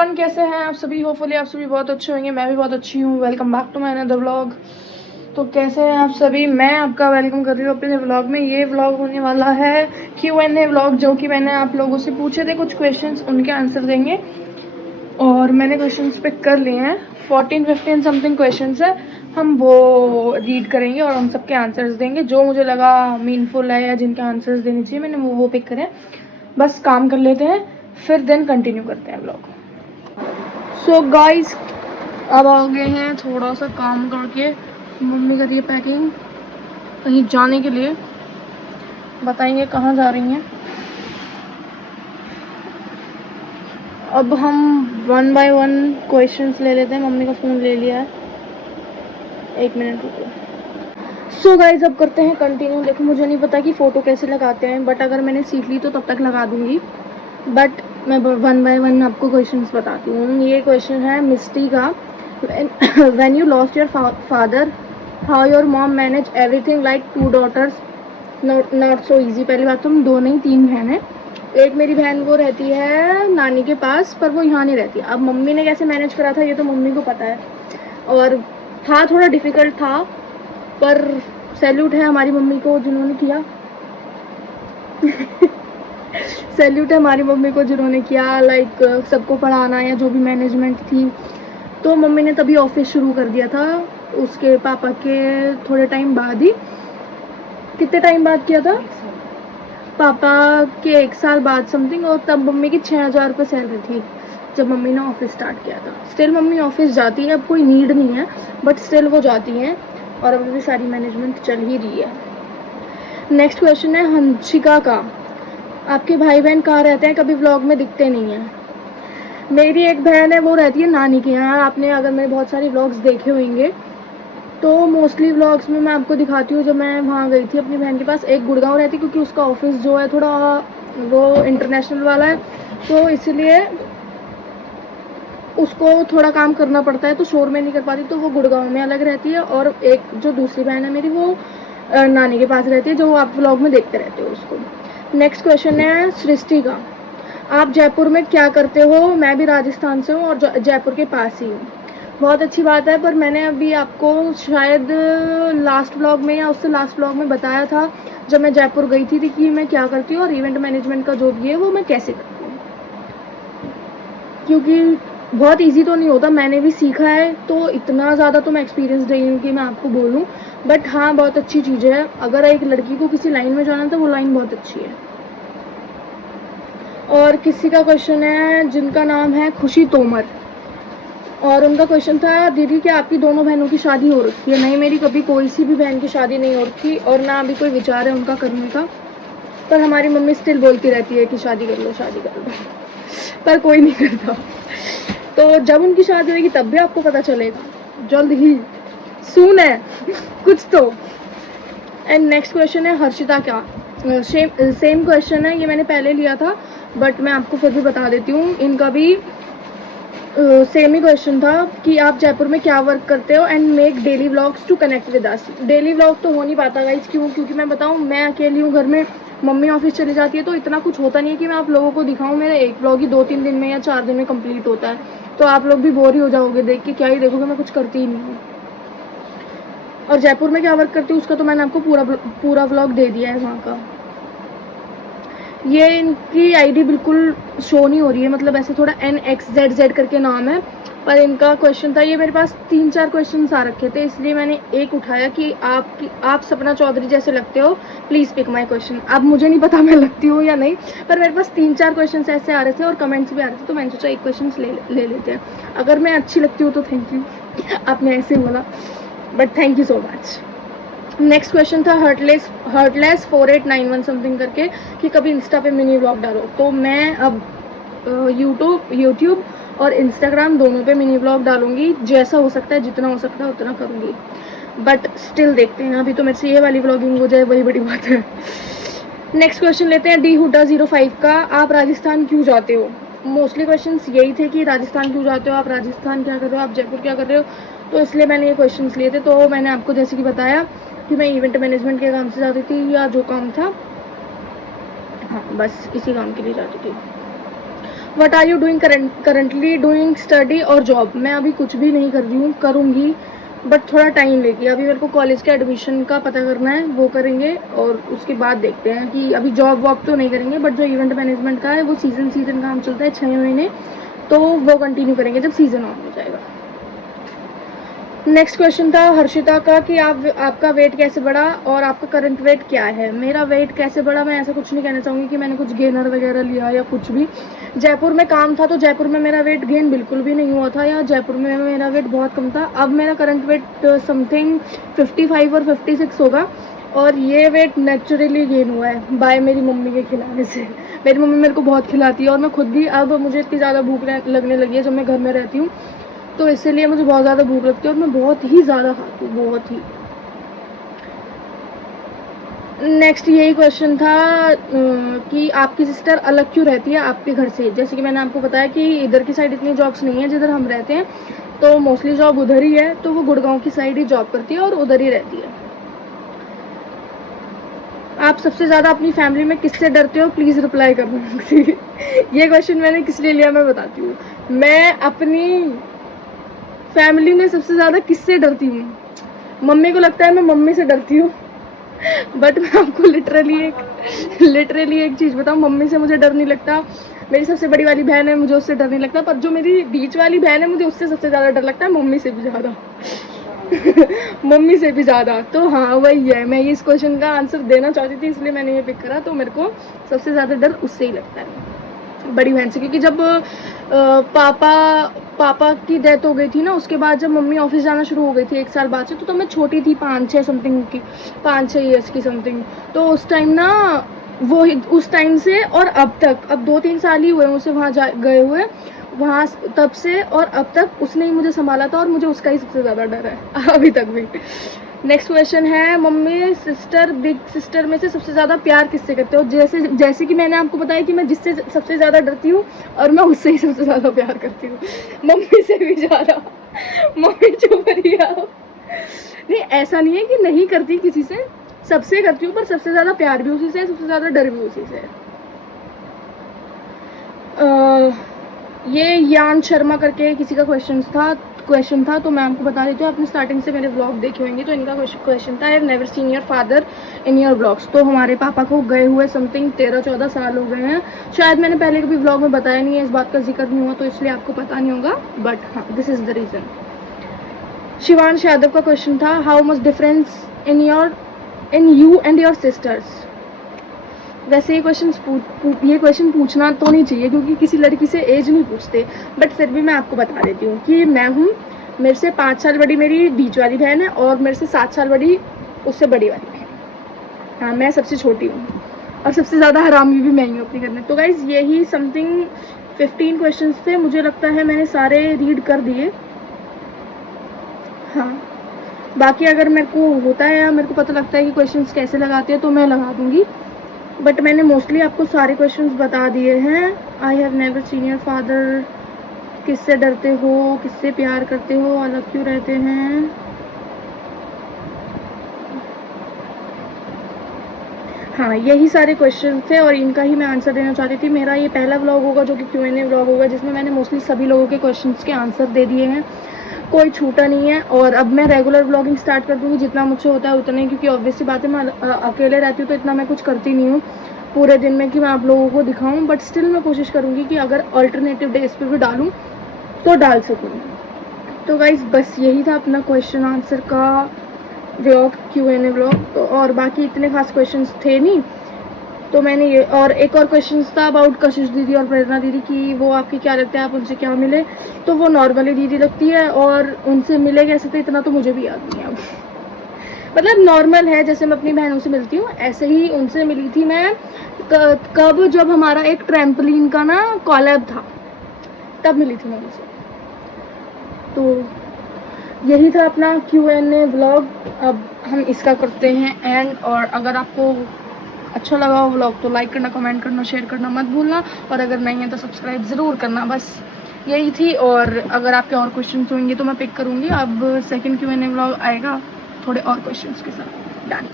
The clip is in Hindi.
एवरीवन, कैसे हैं आप सभी। होपफुली आप सभी बहुत अच्छे होंगे। मैं भी बहुत अच्छी हूँ। Welcome back to my another vlog. तो कैसे हैं आप सभी। मैं आपका वेलकम कर रही हूँ अपने व्लॉग में। ये व्लॉग होने वाला है Q&A व्लॉग, जो कि मैंने आप लोगों से पूछे थे कुछ क्वेश्चंस, उनके आंसर देंगे। और मैंने क्वेश्चंस पिक कर लिए हैं, 14-15 समथिंग क्वेश्चंस है। हम वो रीड करेंगे और उन सबके आंसर्स देंगे। जो मुझे लगा मीनफुल है या जिनके आंसर्स देने चाहिए, मैंने वो पिक करें। बस काम कर लेते हैं, फिर देन कंटिन्यू करते हैं व्लॉग। सो गाइस, अब आ गए हैं थोड़ा सा काम करके। मम्मी कर रही है पैकिंग कहीं जाने के लिए। बताएंगे कहाँ जा रही हैं। अब हम 1 बाय 1 क्वेश्चंस ले लेते हैं। मम्मी का फ़ोन ले लिया है, 1 मिनट रुको। सो गाइस, अब करते हैं कंटिन्यू। देखो, मुझे नहीं पता कि फ़ोटो कैसे लगाते हैं, बट अगर मैंने सीख ली तो तब तक लगा दूँगी। बट मैं 1 बाय 1 आपको क्वेश्चंस बताती हूँ। ये क्वेश्चन है मिस्टी का। When you lost your father, how your mom manage everything like 2 daughters, not so easy. पहली बात तो हम 2 नहीं 3 बहन हैं। एक मेरी बहन वो रहती है नानी के पास, पर वो यहाँ नहीं रहती। अब मम्मी ने कैसे मैनेज करा था ये तो मम्मी को पता है, और था थोड़ा डिफ़िकल्ट था, पर सैल्यूट है हमारी मम्मी को जिन्होंने किया। सैल्यूट है हमारी मम्मी को जिन्होंने किया, लाइक सबको पढ़ाना या जो भी मैनेजमेंट थी। तो मम्मी ने तभी ऑफिस शुरू कर दिया था उसके पापा के थोड़े टाइम बाद ही। कितने टाइम बाद किया था? पापा के 1 साल बाद समथिंग। और तब मम्मी की 6,000 रुपये सैलरी थी जब मम्मी ने ऑफिस स्टार्ट किया था। स्टिल मम्मी ऑफिस जाती है, अब कोई नीड नहीं है, बट स्टिल वो जाती हैं और अब भी सारी मैनेजमेंट चल ही रही है। नेक्स्ट क्वेश्चन है हंशिका का। आपके भाई बहन कहाँ रहते हैं, कभी व्लॉग में दिखते नहीं हैं। मेरी एक बहन है, वो रहती है नानी के यहाँ। आपने अगर मेरे बहुत सारे व्लॉग्स देखे होंगे तो मोस्टली व्लॉग्स में मैं आपको दिखाती हूँ जब मैं वहाँ गई थी अपनी बहन के पास। एक गुड़गांव रहती, क्योंकि उसका ऑफिस जो है थोड़ा वो इंटरनेशनल वाला है, तो इसलिए उसको थोड़ा काम करना पड़ता है, तो शोर में नहीं कर पाती, तो वो गुड़गांव में अलग रहती है। और एक जो दूसरी बहन है मेरी, वो नानी के पास रहती है, जो आप व्लॉग में देखते रहते हो उसको। नेक्स्ट क्वेश्चन है सृष्टि का। आप जयपुर में क्या करते हो। मैं भी राजस्थान से हूँ और जयपुर के पास ही हूँ। बहुत अच्छी बात है, पर मैंने अभी आपको शायद लास्ट व्लॉग में या उससे लास्ट व्लॉग में बताया था जब मैं जयपुर गई थी कि मैं क्या करती हूँ और इवेंट मैनेजमेंट का जो भी है वो मैं कैसे करती हूँ। क्योंकि बहुत इजी तो नहीं होता, मैंने भी सीखा है, तो इतना ज़्यादा तो मैं एक्सपीरियंस रही हूँ कि मैं आपको बोलूँ। बट हाँ, बहुत अच्छी चीज़ है। अगर एक लड़की को किसी लाइन में जाना तो वो लाइन बहुत अच्छी है। और किसी का क्वेश्चन है जिनका नाम है खुशी तोमर, और उनका क्वेश्चन था दीदी क्या आपकी दोनों बहनों की शादी हो रखी है। नहीं, मेरी कभी कोई सी भी बहन की शादी नहीं हो रखी, और ना अभी कोई विचार है उनका करने का। पर हमारी मम्मी स्टिल बोलती रहती है कि शादी कर लो शादी कर लो, पर कोई नहीं करता। तो जब उनकी शादी होगी तब भी आपको पता चलेगा, जल्द ही, सून है कुछ तो। एंड नेक्स्ट क्वेश्चन है हर्षिता का। सेम क्वेश्चन है, ये मैंने पहले लिया था, बट मैं आपको फिर भी बता देती हूँ। इनका भी सेम ही क्वेश्चन था कि आप जयपुर में क्या वर्क करते हो and make daily vlogs to connect with us. Daily vlog तो हो नहीं पाता गाइस, क्योंकि मैं बताऊँ, मैं अकेली हूँ घर में, मम्मी ऑफिस चली जाती है, तो इतना कुछ होता नहीं है कि मैं आप लोगों को दिखाऊँ। मेरा एक व्लॉग ही 2-3 दिन में या 4 दिन में कंप्लीट होता है, तो आप लोग भी बोर ही हो जाओगे देख के। क्या ही देखोगे, मैं कुछ करती ही नहीं हूँ। और जयपुर में क्या वर्क करती हूँ उसका तो मैंने आपको पूरा व्लॉग दे दिया है वहाँ का। ये इनकी आईडी बिल्कुल शो नहीं हो रही है, मतलब ऐसे थोड़ा NXZZ करके नाम है, पर इनका क्वेश्चन था, ये मेरे पास 3-4 क्वेश्चन आ रखे थे, इसलिए मैंने एक उठाया कि आप सपना चौधरी जैसे लगते हो, प्लीज़ पिक माय क्वेश्चन। अब मुझे नहीं पता मैं लगती हूँ या नहीं, पर मेरे पास 3-4 क्वेश्चन ऐसे आ रहे थे और कमेंट्स भी आ रहे थे, तो मैंने सोचा एक क्वेश्चन ले लेते हैं। अगर मैं अच्छी लगती हूँ तो थैंक यू, आपने ऐसे बोला, but thank you so much. Next question था हर्टलेस 4891 समथिंग करके, कि कभी इंस्टा पे मिनी व्लॉग डालो। तो मैं अब यूट्यूब और इंस्टाग्राम दोनों पे मिनी व्लॉग डालूंगी, जैसा हो सकता है, जितना हो सकता है उतना करूँगी। बट स्टिल देखते हैं, अभी तो मेरे से ये वाली व्लॉगिंग हो जाए वही बड़ी बात है। नेक्स्ट क्वेश्चन लेते हैं डी हुडा 05 का। आप राजस्थान क्यों जाते हो। मोस्टली क्वेश्चंस यही थे कि राजस्थान क्यों जाते हो, आप राजस्थान क्या कर रहे हो, आप जयपुर क्या कर रहे हो, तो इसलिए मैंने ये क्वेश्चंस लिए थे। तो मैंने आपको जैसे कि बताया कि मैं इवेंट मैनेजमेंट के काम से जाती थी, या जो काम था, हाँ बस इसी काम के लिए जाती थी। What are you doing currently? Doing study और जॉब। मैं अभी कुछ भी नहीं कर रही हूँ, करूँगी बट थोड़ा टाइम लेगी। अभी मेरे को कॉलेज के एडमिशन का पता करना है, वो करेंगे और उसके बाद देखते हैं कि अभी जॉब वॉब तो नहीं करेंगे, बट जो इवेंट मैनेजमेंट का है वो सीज़न काम चलता है 6 महीने, तो वो कंटिन्यू करेंगे जब सीज़न ऑन हो जाएगा। नेक्स्ट क्वेश्चन था हर्षिता का कि आपका वेट कैसे बढ़ा और आपका करंट वेट क्या है? मेरा वेट कैसे बढ़ा, मैं ऐसा कुछ नहीं कहना चाहूँगी कि मैंने कुछ गेनर वगैरह लिया या कुछ भी। जयपुर में काम था तो जयपुर में मेरा वेट गेन बिल्कुल भी नहीं हुआ था, या जयपुर में मेरा वेट बहुत कम था। अब मेरा करंट वेट समथिंग 55 और 56 होगा, और ये वेट नेचुरली गेन हुआ है बाय मेरी मम्मी के खिलाने से। मेरी मम्मी मेरे को बहुत खिलाती है और मैं खुद भी, अब मुझे इतनी ज़्यादा भूख लगने लगी है जब मैं घर में रहती हूँ, तो इसीलिए मुझे बहुत ज़्यादा भूख लगती है और मैं बहुत ही ज़्यादा खाती हूँ, बहुत ही। नेक्स्ट यही क्वेश्चन था कि आपकी सिस्टर अलग क्यों रहती है आपके घर से? जैसे कि मैंने आपको बताया कि इधर की साइड इतनी जॉब्स नहीं है जिधर हम रहते हैं, तो मोस्टली जॉब उधर ही है, तो वो गुड़गांव की साइड ही जॉब करती है और उधर ही रहती है। आप सबसे ज़्यादा अपनी फैमिली में किससे डरते हो? प्लीज़ रिप्लाई करना। ये क्वेश्चन मैंने किस लिए लिया मैं बताती हूँ। मैं अपनी फैमिली में सबसे ज़्यादा किससे डरती हूँ? मम्मी को लगता है मैं मम्मी से डरती हूँ, बट मैं आपको लिटरली एक चीज़ बताऊँ, मम्मी से मुझे डर नहीं लगता। मेरी सबसे बड़ी वाली बहन है, मुझे उससे डर नहीं लगता, पर जो मेरी बीच वाली बहन है मुझे उससे सबसे ज़्यादा डर लगता है, मम्मी से भी ज़्यादा। मम्मी से भी ज़्यादा। तो हाँ वही है, मैं इस क्वेश्चन का आंसर देना चाहती थी इसलिए मैंने ये पिक करा। तो मेरे को सबसे ज़्यादा डर उससे ही लगता है, बड़ी बहन से, क्योंकि जब पापा की डेथ हो गई थी ना, उसके बाद जब मम्मी ऑफिस जाना शुरू हो गई थी 1 साल बाद से, तो मैं छोटी थी 5-6 समथिंग की, 5-6 ईयर्स की समथिंग। तो उस टाइम ना वो उस टाइम से और अब तक, अब 2-3 साल ही हुए मुझसे वहाँ गए हुए, वहाँ तब से और अब तक उसने ही मुझे संभाला था और मुझे उसका ही सबसे ज़्यादा डर है अभी तक भी। नेक्स्ट क्वेश्चन है मम्मी सिस्टर बिग सिस्टर में से सबसे ज़्यादा प्यार किससे करते हो? जैसे कि मैंने आपको बताया कि मैं जिससे सबसे ज़्यादा डरती हूँ और मैं उससे ही सबसे ज़्यादा प्यार करती हूँ, मम्मी से भी ज़्यादा। मम्मी चुप रही आओ। नहीं, ऐसा नहीं है कि नहीं करती किसी से, सबसे करती हूँ, पर सबसे ज़्यादा प्यार भी उसी से है, सबसे ज़्यादा डर भी उसी से है। ये यान शर्मा करके किसी का क्वेश्चन था, तो मैं आपको बता देती हूँ, आपने स्टार्टिंग से मेरे व्लॉग देखे होंगे, तो इनका क्वेश्चन था, I have never seen your father in your vlogs. तो हमारे पापा को गए हुए समथिंग 13-14 साल हो गए हैं। शायद मैंने पहले कभी व्लॉग में बताया नहीं है, इस बात का जिक्र नहीं हुआ, तो इसलिए आपको पता नहीं होगा, बट हाँ this is the reason. Shivansh Yadav का क्वेश्चन था, how much difference in you and your sisters? वैसे ये क्वेश्चन पूछना तो नहीं चाहिए, क्योंकि किसी लड़की से एज नहीं पूछते, बट फिर भी मैं आपको बता देती हूँ कि मैं हूँ, मेरे से 5 साल बड़ी मेरी बीच वाली बहन है और मेरे से 7 साल बड़ी उससे बड़ी वाली बहन। हाँ, मैं सबसे छोटी हूँ और सबसे ज़्यादा हरामी भी मैं ही हूँ अपने घर में। तो गाइज़ यही समथिंग 15 क्वेश्चंस थे, मुझे लगता है मैंने सारे रीड कर दिए। हाँ, बाकी अगर मेरे को होता है या मेरे को पता लगता है कि क्वेश्चंस कैसे लगाते हैं तो मैं लगा दूँगी, बट मैंने मोस्टली आपको सारे क्वेश्चंस बता दिए हैं। I have never seen your father, किससे डरते हो, किससे प्यार करते हो, अलग क्यों रहते हैं। हाँ, यही सारे क्वेश्चन थे और इनका ही मैं आंसर देना चाहती थी। मेरा ये पहला व्लॉग होगा जो कि Q&A व्लॉग होगा, जिसमें मैंने मोस्टली सभी लोगों के क्वेश्चंस के आंसर दे दिए हैं, कोई छूटा नहीं है। और अब मैं रेगुलर व्लॉगिंग स्टार्ट कर दूँगी, जितना मुझसे होता है उतना ही, क्योंकि ऑब्वियसली बात है मैं अकेले रहती हूँ तो इतना मैं कुछ करती नहीं हूँ पूरे दिन में कि मैं आप लोगों को दिखाऊँ, बट स्टिल मैं कोशिश करूँगी कि अगर अल्टरनेटिव डेज पर भी डालूँ तो डाल सकूँ। तो गाइज़ बस यही था अपना क्वेश्चन आंसर का व्लॉग, Q&A व्लॉग। तो और बाकी इतने खास क्वेश्चंस थे नहीं, तो मैंने ये, और एक और क्वेश्चन था अबाउट कशिश दीदी और प्रेरणा दीदी की, वो आपकी क्या लगता है, आप उनसे क्या मिले? तो वो नॉर्मली दीदी लगती है, और उनसे मिले कैसे थे इतना तो मुझे भी याद नहीं है अब। मतलब नॉर्मल है, जैसे मैं अपनी बहनों से मिलती हूँ ऐसे ही उनसे मिली थी मैं। कब, जब हमारा एक ट्रैम्पलिन का ना कॉलैब था, तब मिली थी मैं उनसे। तो यही था अपना Q&A व्लॉग। अब हम इसका करते हैं एंड, और अगर आपको अच्छा लगा हो व्लॉग तो लाइक करना, कमेंट करना, शेयर करना मत भूलना, और अगर नहीं है तो सब्सक्राइब ज़रूर करना। बस यही थी, और अगर आपके और क्वेश्चंस होंगे तो मैं पिक करूँगी। अब सेकंड Q&A व्लॉग आएगा थोड़े और क्वेश्चंस के साथ। डन।